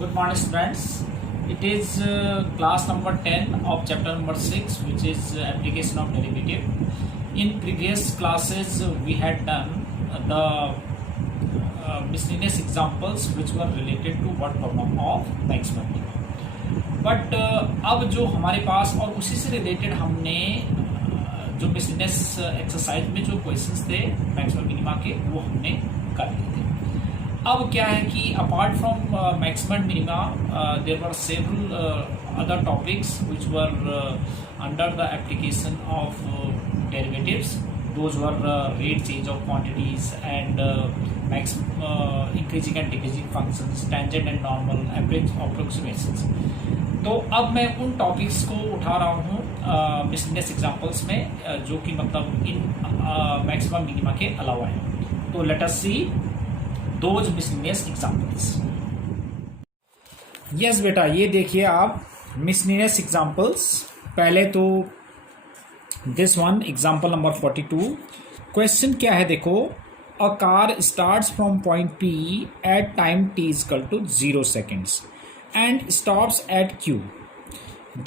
Good morning, students. It is class number 10 of chapter number 6, which is application of derivative. In previous classes, we had done the miscellaneous examples which were related to what problem of maximum minimum. But अब जो हमारे पास और उसी से related हमने जो miscellaneous exercise में जो क्वेश्चंस थे मैक्सिमम मिनिमा के वो हमने कर लिए थे. अब क्या है कि apart from maximum minima there were several other topics which were under the application of derivatives. Those were rate change of quantities and increasing and decreasing functions, tangent and normal, average approximations. तो अब मैं उन topics को उठा रहा हूँ miscellaneous examples में जो कि मतलब इन मैक्सिमम मिनिमा के अलावा है. तो let us see those miscellaneous examples. Yes बेटा, ये देखिए आप मिसलेनियस एग्जांपल्स. पहले तो this one example number 42. Question क्या है देखो. A car starts from point P at time t is equal to 0 seconds and stops at Q.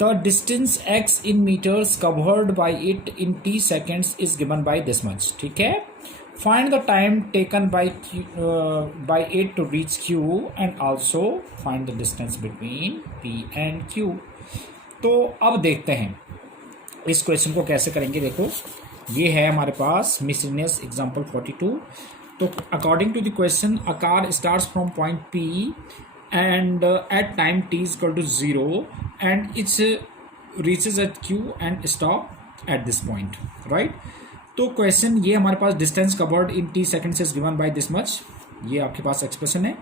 The distance x in meters covered by it in t seconds is given by this much. ठीक है. Find the time taken by it to reach Q and also find the distance between P and Q. तो अब देखते हैं इस question को कैसे करेंगे. देखो ये है हमारे पास मिसलेनियस एग्जाम्पल 42. तो according to the question a car starts from point P and at time t is equal to 0 and it reaches at Q and stop at this point, right? तो question ये हमारे पास distance covered in t seconds is given by this much. ये आपके पास expression है.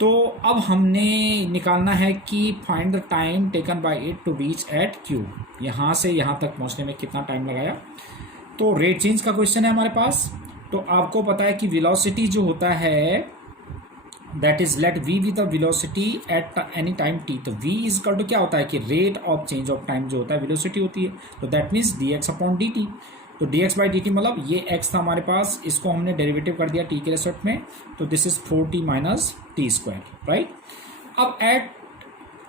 तो अब हमने निकालना है कि find the time taken by it to reach at Q. यहाँ से यहाँ तक पहुँचने में कितना टाइम लगाया. तो रेट चेंज का क्वेश्चन है हमारे पास. तो आपको पता है कि वेलोसिटी जो होता है that is let v with the velocity at any time t. तो v इज इक्वल टू क्या होता है कि rate of change of time जो होता है वेलोसिटी होती है. तो that means dx upon dt. तो dx बाई dt मतलब ये x था हमारे पास, इसको हमने डेरिवेटिव कर दिया t के रेस्पेक्ट में. तो this is 4t minus t square, right. अब at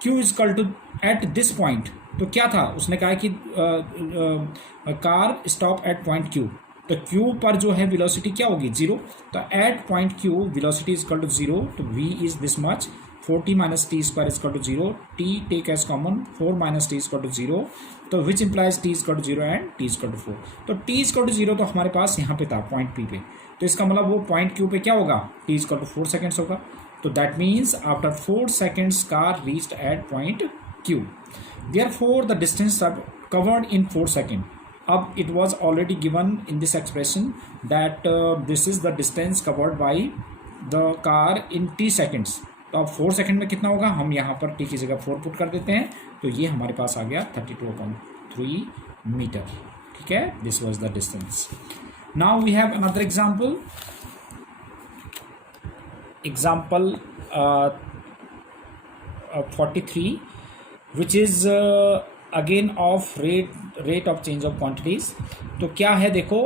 q is equal to at this point. तो क्या था, उसने कहा कि car stop at point q. तो Q पर जो है वेलोसिटी क्या होगी 0. तो at point Q velocity is equal to 0. तो V is this much 4t minus t square is equal to 0. T take as common 4 minus t is equal to 0. तो which implies t is equal to 0 and t is equal to 4. तो t is equal to 0 तो हमारे पास यहाँ पे था point P पे. तो इसका मतलब वो पॉइंट Q पे क्या होगा t is equal to 4 seconds होगा. तो that means after 4 seconds car reached at point Q. Therefore the distance covered in 4 seconds. अब it was already given in this expression that this is the distance covered by the car in t seconds. तो अब 4 second में कितना होगा, हम यहाँ पर t की जगह 4 पुट कर देते हैं. तो ये हमारे पास आ गया 32.3 मीटर. ठीक है, this was the distance. Now we have another example. Example 43, which is again of rate of change of quantities. तो क्या है देखो,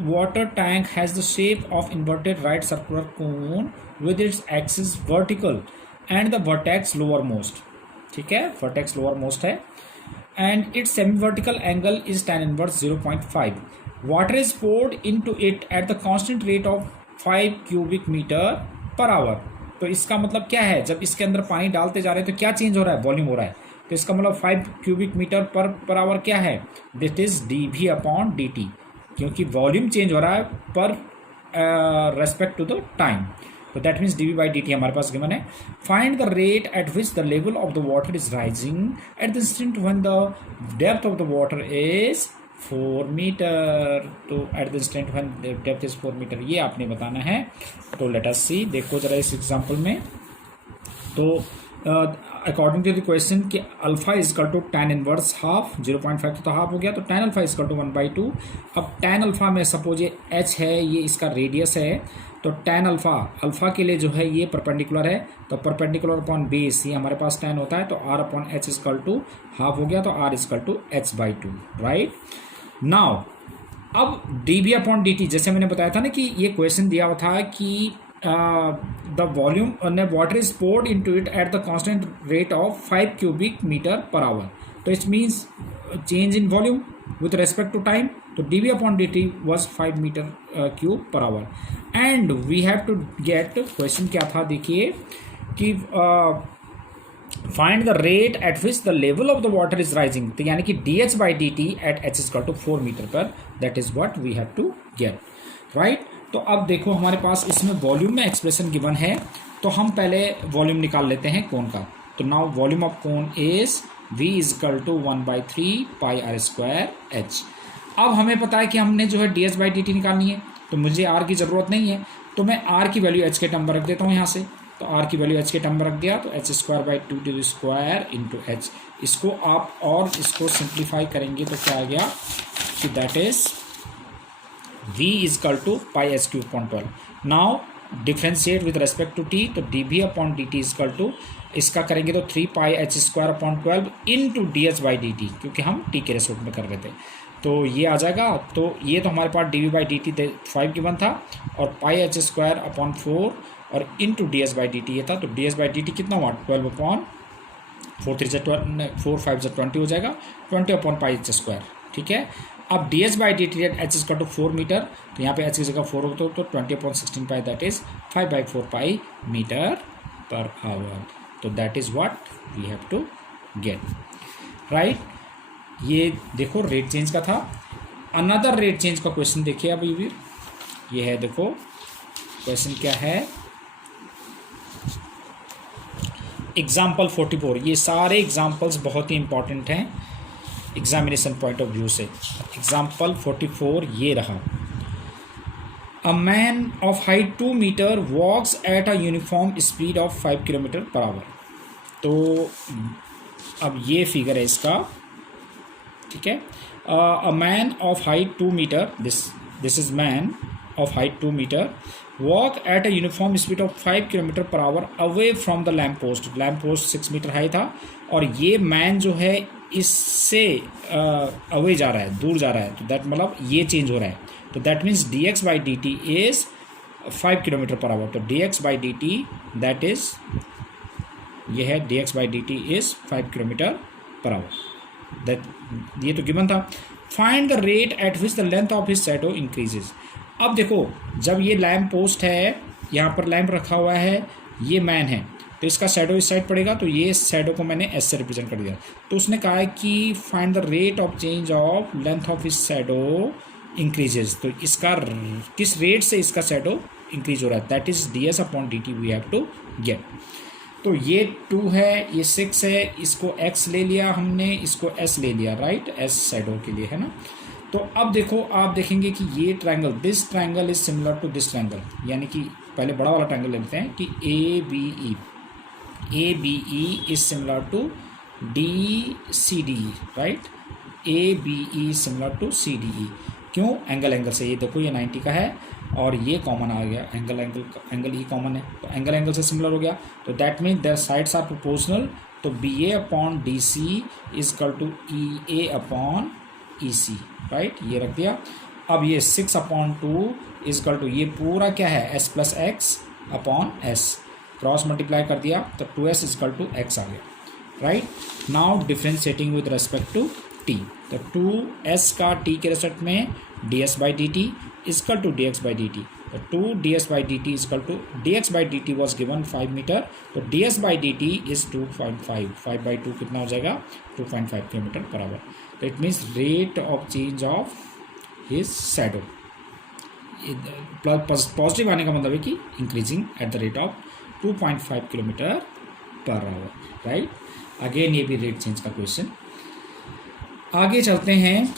water tank has the shape of inverted right circular cone with its axis vertical and the vertex lower most. ठीक है, vertex lower most है and its semi vertical angle is tan inverse 0.5. Water is poured into it at the constant rate of 5 cubic metre per hour. तो इसका मतलब क्या है, जब इसके अंदर पानी डालते जा रहे हैं तो क्या चेंज हो रहा है, वॉल्यूम हो रहा है. तो इसका मतलब 5 cubic मीटर पर आवर क्या है, that is dv upon dt, क्योंकि वॉल्यूम चेंज हो रहा है पर रेस्पेक्ट टू द टाइम. तो that means dv by dt हमारे पास गिवन है. Find the rate at which the level of the water is rising at the instant when the depth of the water is 4 metre. तो at the instant when the depth is 4 metre ये आपने बताना है. तो let us सी, देखो जरा इस example में. तो अकॉर्डिंग टू द क्वेश्चन कि alpha is equal to tan inverse half 0.5 तो हाफ हो गया. तो tan alpha is equal to 1/2. अब tan अल्फा में सपोज ये h है, ये इसका रेडियस है. तो tan अल्फा के लिए जो है ये परपेंडिकुलर है. तो परपेंडिकुलर अपॉन बेस ये हमारे पास tan होता है. तो r upon h is equal to half हो गया. तो r is equal to h/2, right. Now अब dv अपॉन dt, जैसे मैंने बताया था ना कि ये क्वेश्चन दिया हुआ था कि the volume water is poured into it at the constant rate of 5 cubic meter per hour. तो it means change in volume with respect to time. तो dV upon dt was 5 meter cube per hour. And we have to get question क्या था देखिए कि find the rate at which the level of the water is rising. तो यानी कि dH by dt at h is equal to 4 meter per. That is what we have to get, right? तो अब देखो हमारे पास इसमें वॉल्यूम में expression given है, तो हम पहले वॉल्यूम निकाल लेते हैं कोन का. तो now volume of cone is v is equal to 1/3 pi r square h. अब हमें पता है कि हमने जो है d h by d t निकालनी है, तो मुझे r की ज़रूरत नहीं है, तो मैं r की वैल्यू h के टर्म में रख देता हूँ यहाँ से. तो r की वैल्यू h के टर्म में रख दिया, तो H square by 2 square into H. इसको आप और इसको सिंप्लीफाई करेंगे तो क्या आ गया कि that is v is equal to pi h cube upon 12. Now differentiate with respect to t, तो d v upon d t is equal to इसका करेंगे तो 3 pi h square upon 12 into d h by d t, क्योंकि हम t के respect में कर रहे थे. तो ये आ जाएगा. तो ये तो हमारे पास d v by d t 5 given था, और पाई एच स्क्वायर अपॉन 4 और into d h by d t ये था. तो d h by d t कितना हुआ 12 अपॉन 4 3 4 5 20 हो जाएगा, 20 अपॉन पाई एच स्क्वायर. ठीक है. अब d h by d t at h is equal to 4 metre, तो यहाँ पे एच की जगह 4 होता तो 20/16 pi, that is 5/4 pi metre per hour. तो that is what we have to get, right. ये देखो रेट चेंज का था. अनदर रेट चेंज का क्वेश्चन देखिए अब ये है. देखो क्वेश्चन क्या है, एग्जाम्पल 44. ये सारे एग्जाम्पल्स बहुत ही इंपॉर्टेंट हैं एग्जामिनेशन पॉइंट ऑफ व्यू से. एग्जाम्पल 44 ये रहा. A man of height 2 metre walks at a uniform speed of 5 kilometre per hour. तो अब ये फिगर है इसका. ठीक है. A man of height 2 metre, this is man of height 2 metre walk at a uniform speed of 5 kilometre per hour away from the lamp post. Lamp post 6 metre high था, और ये मैन जो है इससे अवे जा रहा है, दूर जा रहा है. तो दैट मतलब ये चेंज हो रहा है. तो that means d x by d t is 5 kilometre per hour. तो d x by d t that is ये है, d x by d t is 5 kilometre per hour. That ये तो गिवन था. Find the rate at which the length of his shadow increases. अब देखो जब ये लैम्प पोस्ट है, यहाँ पर लैम्प रखा हुआ है, ये मैन है, तो इसका शैडो इस साइड पड़ेगा, तो ये शैडो को मैंने एस से रिप्रेजेंट कर दिया. तो उसने कहा है कि find the rate of change of length of his shadow increases. तो इसका किस रेट से इसका शैडो इंक्रीज हो रहा है, that is d s upon d t we have to get. तो ये 2 है, ये 6 है, इसको x ले लिया हमने, इसको s ले लिया, राइट, s शैडो के लिए है ना. तो अब देखो आप देखेंगे कि ये triangle, this triangle is similar to this triangle, यानी कि पहले बड़ा वाला ट्रायंगल ले लेते हैं कि A B E is similar to D C D E, right. A B E similar to C D E. क्यों? एंगल से. ये देखो ये 90 का है और ये कॉमन आ गया, एंगल ही कॉमन है, तो एंगल से सिमिलर हो गया. तो that mean their sides are proportional. तो b a upon d c is equal to e a upon e c, right. ये रख दिया. अब ये 6/2 इज इक्वल टू ये पूरा क्या है, s plus x upon s, cross multiply कर दिया तो 2s is equal to x आ गया, right. Now differentiating with respect to t. तो 2s का t के रेस्पेक्ट में ds by d t is equal to d x by d t. तो 2ds by d t is equal to d x by d t was given 5 metre. तो ds by d t is 2.5. 5/2 कितना हो जाएगा, 2.5 kilometre per hour. तो it means rate of change of his shadow. Positive आने का मतलब है कि increasing at the rate of 2.5 kilometre per hour, right. Again ये भी रेट चेंज का क्वेश्चन. आगे चलते हैं.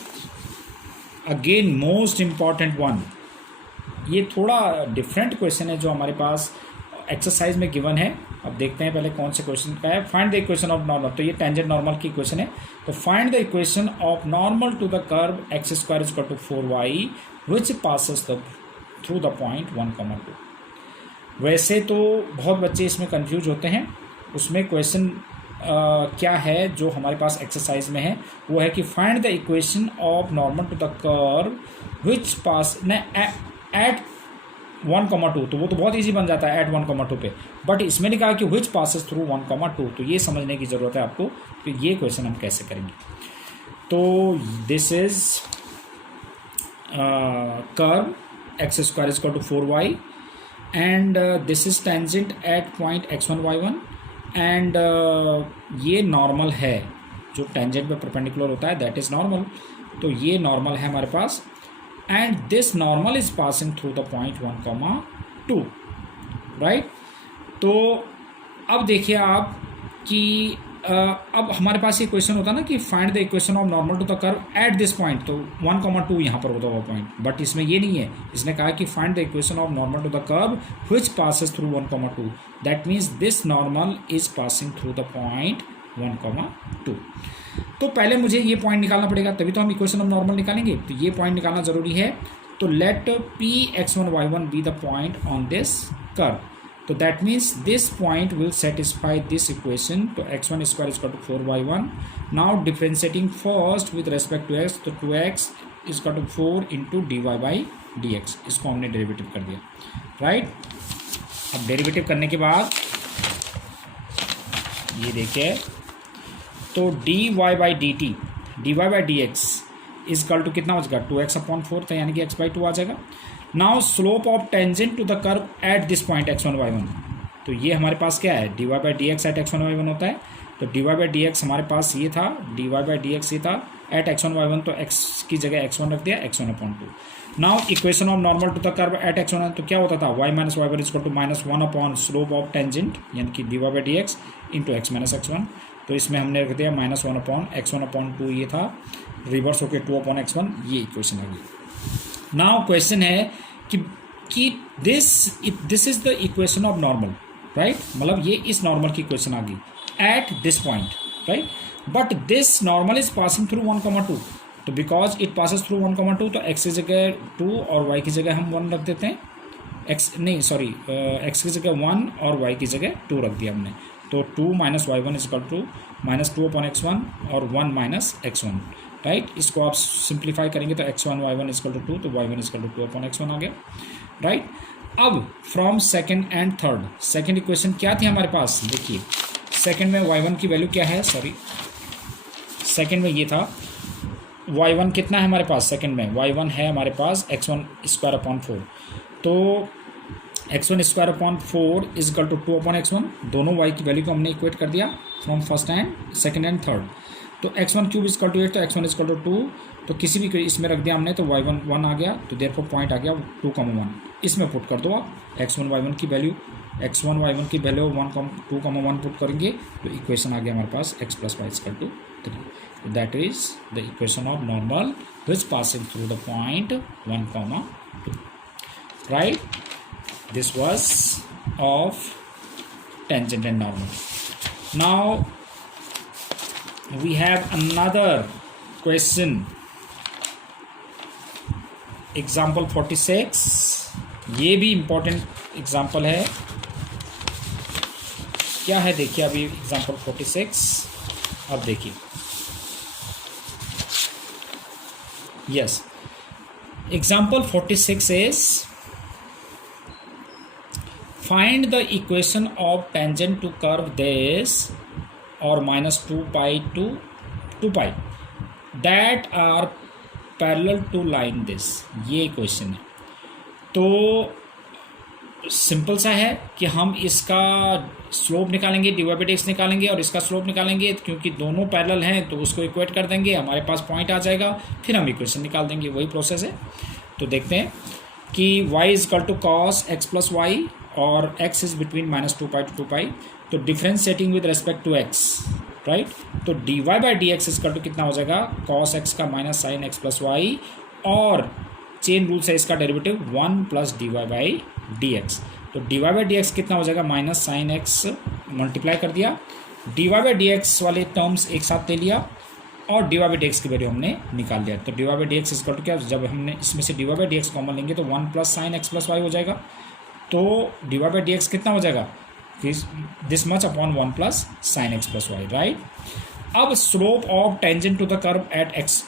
अगेन मोस्ट इम्पॉर्टेंट वन, ये थोड़ा डिफरेंट क्वेश्चन है जो हमारे पास एक्सरसाइज में गिवन है. अब देखते हैं पहले कौन से क्वेश्चन का है. Find the equation of normal. तो ये टेंजेंट नॉर्मल की इक्वेशन है. तो find the equation of normal to the curve x square is equal to 4y which passes through the point 1,2. वैसे तो बहुत बच्चे इसमें कंफ्यूज होते हैं. उसमें क्वेश्चन क्या है जो हमारे पास एक्सरसाइज में है, वो है कि find the equation of normal to the curve which pass at 1,2, तो वो तो बहुत ईजी बन जाता है एट 1,2 पे, बट इसमें नहीं कहा कि विच पासेस थ्रू 1,2, तो ये समझने की ज़रूरत है आपको कि ये क्वेश्चन हम कैसे करेंगे। तो this is curve x² is equal to 4y and this is tangent at point x1 y1 and ये नॉर्मल है, जो टेंजेंट पे परपेंडिकुलर होता है दैट इज़ नॉर्मल, तो ये नॉर्मल है हमारे पास and this normal is passing through the point 1,2, right. तो अब देखिए आप कि अब हमारे पास ये क्वेश्चन होता है ना कि find the equation of normal to the curve at this point, तो 1,2 यहाँ पर होता हुआ पॉइंट, बट इसमें ये नहीं है, इसने कहा कि find the equation of normal to the curve which passes through 1,2, that means this normal is passing through the point 1,2। तो पहले मुझे ये पॉइंट निकालना पड़ेगा, तभी तो हम इक्वेशन ऑफ नॉर्मल निकालेंगे, तो ये पॉइंट निकालना जरूरी है। तो let Px1 y1 be the point on this curve, तो that means this point will satisfy this equation, तो x1² is equal to 4y1। Now differentiating first with respect to x, तो 2x is equal to 4 into dy/dx, इसको हमने derivative कर दिया, right. अब derivative करने के बाद ये देखिए, तो dy/dt dy/dx is equal to कितना हो जाएगा 2x/4, तो यानी कि x/2 आ जाएगा। Now slope of tangent to the curve at this point x1 y1, तो ये हमारे पास क्या है dy/dx एट x1 y1 होता है, तो dy/dx हमारे पास ये था, dy/dx ये था एट x1 y1, तो x की जगह x1 रख दिया, x1/2। Now equation of normal to the curve at x1, तो क्या होता था y - y1 is equal to -1 upon slope of tangent यानी कि dy/dx इंटू x - x1, तो इसमें हमने रख दिया -1 अपॉन x1/2, ये था रिवर्स होकर 2 अपॉन x1, ये इक्वेशन आ गई। नाउ क्वेश्चन है कि this is the equation of normal, right, मतलब ये इस नॉर्मल की इक्वेशन आ गई eight this point, right, but this normal is passing through 1,2, तो बिकॉज इट पासिस थ्रू 1,2, तो x की जगह 2 और y की जगह हम 1 रख देते हैं, x की जगह 1 और y की जगह 2 रख दिया हमने, तो 2 - y1 is equal to -2 upon x1 और 1 - x1, राइट। इसको आप सिंप्लीफाई करेंगे तो x1 y1 is equal to 2, तो y1 is equal to 2 upon x1 आ गया, राइट। अब from second and third, second equation क्या थी हमारे पास, देखिए सेकंड में y1 की वैल्यू क्या है, सेकंड में ये था y1 कितना है हमारे पास, सेकंड में y1 है हमारे पास x1² 4, तो x1² is equal to 2 upon x1, दोनों y की वैल्यू को हमने इक्वेट कर दिया from first and second and third, तो x1³ इज इक्वल टू 8, तो x1 इज इक्वल टू 2, तो किसी भी इसमें रख दिया हमने, तो y1 1 आ गया, तो देयरफॉर पॉइंट आ गया 2,1, इसमें पुट कर दो आप x1 y1 की वैल्यू, x1 y1 की वैल्यू 2,1 पुट करेंगे, तो इक्वेशन आ गया हमारे पास x + y इक्वल टू 3, तो that is the equation of normal which passing through the point 1,2, right. This was of tangent and normal. Now we have another question. Example 46. ये भी important example है, क्या है देखिए अभी example 46, अब देखिए, yes, example 46 is find the equation of tangent to curve this or -2 pi to 2 pi that are parallel to line this, ये इक्वेशन है। तो सिंपल सा है कि हम इसका स्लोप निकालेंगे, dy/dx निकालेंगे और इसका स्लोप निकालेंगे, क्योंकि दोनों पैरेलल हैं तो उसको इक्वेट कर देंगे, हमारे पास पॉइंट आ जाएगा, फिर हम इक्वेशन निकाल देंगे, वही प्रोसेस है। तो देखते हैं कि y is equal to cos x + y और x is between -2 pi to 2 pi, तो differentiating with respect to x, right, तो dy/dx इज इक्वल टू कितना हो जाएगा cos x का माइनस sin x + y, और चेन रूल से इसका डेरिवेटिव 1 + dy/dx, तो dy/dx कितना हो जाएगा -sin x, मल्टीप्लाई कर दिया, dy/dx वाले टर्म्स एक साथ ले लिया और dy/dx की वैल्यू हमने निकाल लिया, तो dy/dx इज इक्वल टू क्या, जब हमने इसमें से dy/dx कॉमन लेंगे तो 1 + sin x + y हो जाएगा, तो dy/dx कितना हो जाएगा this much upon 1 + sin x + y, right. अब slope of tangent to the curve at x,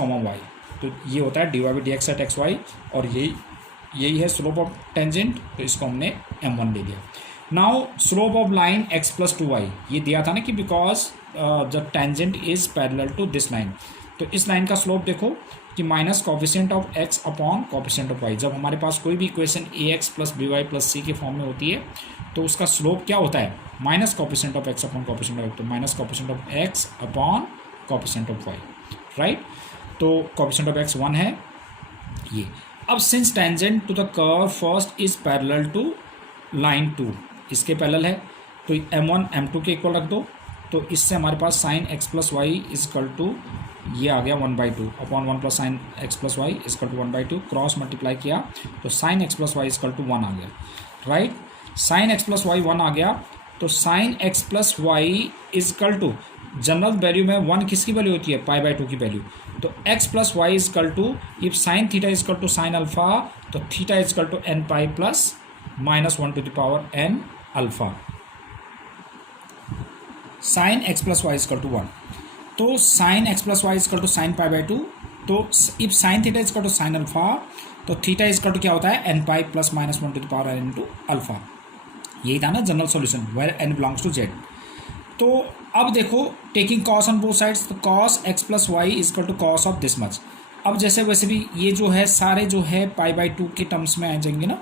y, तो ये होता है dy/dx एट x y, और यही यही है स्लोप ऑफ टेंजेंट, तो इसको हमने m1 ले लिया। Now slope of line x plus 2y, ये दिया था ना कि बिकॉज जब tangent is parallel to this line, तो इस लाइन का स्लोप देखो कि minus coefficient of x upon coefficient of y। जब हमारे पास कोई भी equation ax plus by plus c के फॉर्म में होती है तो उसका स्लोप क्या होता है, minus coefficient of x upon coefficient of y, तो minus coefficient of x upon coefficient of y, right. तो कॉफिशिएंट ऑफ x 1 है ये। अब since tangent to the curve first is parallel to line 2, इसके parallel है, तो m1 m2 के equal रख दो, तो इससे हमारे पास sine x plus y is equal to ये आ गया 1/2 upon 1 plus sine x plus y is equal to 1/2, cross multiply किया तो sine x plus y is equal to 1 आ गया, right. Sine x plus y 1 आ गया, तो sine x plus y is equal to general value में 1 किसकी वैल्यू होती है, π/2 की वैल्यू, तो x plus y is equal to if sine theta is equal to sine alpha, तो theta is equal to n pi plus -1 to the power n alpha, sine x plus y is equal to 1, तो sine x plus y is equal to sine π/2, तो if sine theta is equal to sine alpha, तो theta is equal to क्या होता है n pi plus -1 to the power n into alpha. यही था ना general solution where n belongs to z। तो अब देखो taking cos on both sides, तो cos x plus y is equal to cos of this much. अब जैसे वैसे भी ये जो है सारे जो है π/2 के टर्म्स में आ जाएंगे ना,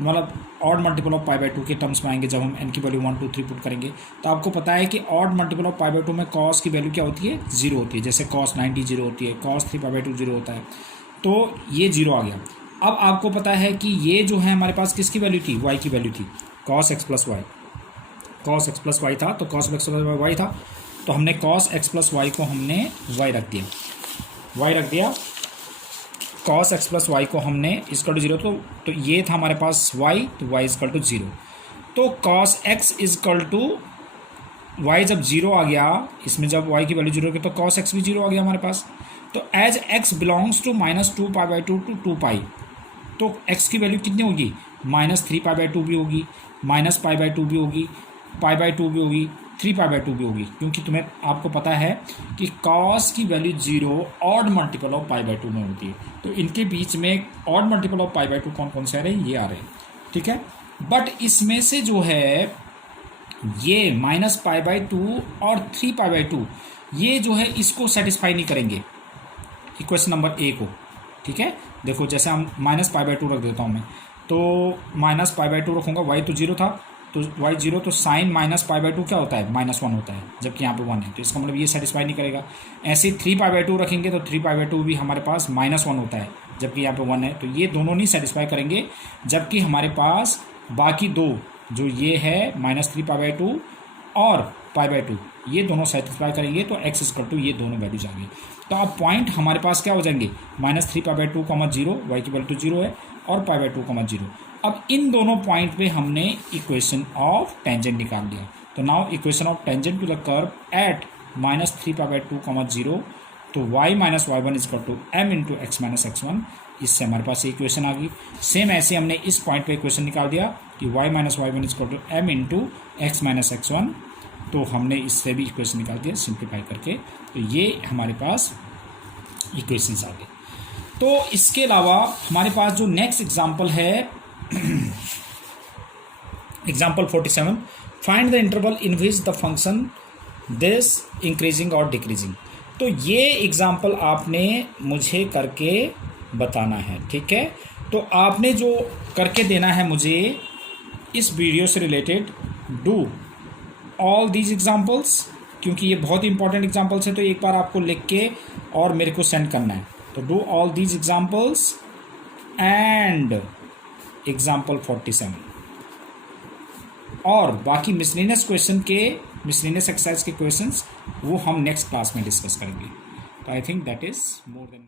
मतलब ऑड मल्टीपल ऑफ π/2 के टर्म्स में आएंगे जब हम n की वैल्यू 1 2 3 पुट करेंगे। तो आपको पता है कि ऑड मल्टीपल ऑफ π/2 में कॉस की वैल्यू क्या होती है, 0 होती है, जैसे कॉस 90 0 होती है, कॉस 3π/2 0 होता है, तो ये 0 आ गया। अब आपको पता है कि ये जो है हमारे पास किसकी वैल्यू थी, y की वैल्यू थी, cos x plus y, cos x plus y था, तो कॉस x प्लस वाई था, तो हमने कॉस x प्लस वाई को हमने y रख दिया, y रख दिया, कॉस x प्लस वाई को हमने इजकल टू 0, तो ये था हमारे पास y, तो y इजकल टू 0, तो cos x is equal to y जब 0 आ गया, इसमें जब y की वैल्यू 0 होगी तो कॉस x भी 0 आ गया हमारे पास। तो as x belongs to -2π/2 to 2π, तो x की वैल्यू कितनी होगी, -3π/2 भी होगी, -π/2 भी होगी, π/2 भी होगी, 3π/2 भी होगी, क्योंकि तुम्हें आपको पता है कि कॉस की वैल्यू 0 ऑड मल्टीपल ऑफ π/2 में होती है। तो इनके बीच में ऑड मल्टीपल ऑफ π/2 कौन कौन से आ रहे हैं, ये आ रहे हैं, ठीक है। बट इसमें से जो है ये -π/2 और 3π/2 ये जो है इसको सेटिस्फाई नहीं करेंगे इक्वेशन नंबर ए को, ठीक है। देखो जैसे हम -π/2 रख देता हूँ मैं, तो -π/2 रखूँगा, y तो 0 था, तो y 0, तो साइन -π/2 क्या होता है, -1 होता है, जबकि यहाँ पे 1 है, तो इसका मतलब ये सेटिस्फाई नहीं करेगा। ऐसे 3π/2 रखेंगे तो 3π/2 भी हमारे पास -1 होता है, जबकि यहाँ पे 1 है, तो ये दोनों नहीं सेटिस्फाई करेंगे। जबकि हमारे पास बाकी दो जो ये है -3π/2 और π/2 ये दोनों सेटिस्फाई करेंगे, तो x इक्वल टू ये दोनों वैल्यूज आ गई। तो अब पॉइंट हमारे पास क्या हो जाएंगे, -3π/2 0, y की वैल्यू 0 है, और π/2 0। अब इन दोनों पॉइंट पे हमने इक्वेशन ऑफ टेंजेंट निकाल लिया। तो now equation of tangent to the curve at -3π/2 0, तो y minus y1 is equal to m into x minus x1, इससे हमारे पास ये इक्वेशन आ गई। सेम ऐसे हमने इस पॉइंट पे इक्वेशन निकाल दिया कि y minus y1 is equal to m into x minus x1, तो हमने इससे भी इक्वेशन निकाल दिया सिंप्लीफाई करके, तो ये हमारे पास इक्वेशंस आ गए। तो इसके अलावा हमारे पास जो नेक्स्ट एग्जांपल है example 47, find the interval in which the function this increasing और डिक्रीजिंग। तो ये एग्जांपल आपने मुझे करके बताना है, ठीक है। तो आपने जो करके देना है मुझे इस वीडियो से related, do all these examples, क्योंकि ये बहुत ही इंपॉर्टेंट एग्जांपल्स है, तो एक बार आपको लिख के और मेरे को सेंड करना है। तो do all these examples and example 47, और बाकी मिसलेनियस क्वेश्चन के मिसलेनियस एक्सरसाइज के क्वेश्चंस वो हम नेक्स्ट क्लास में डिस्कस करेंगे। तो I think that is more than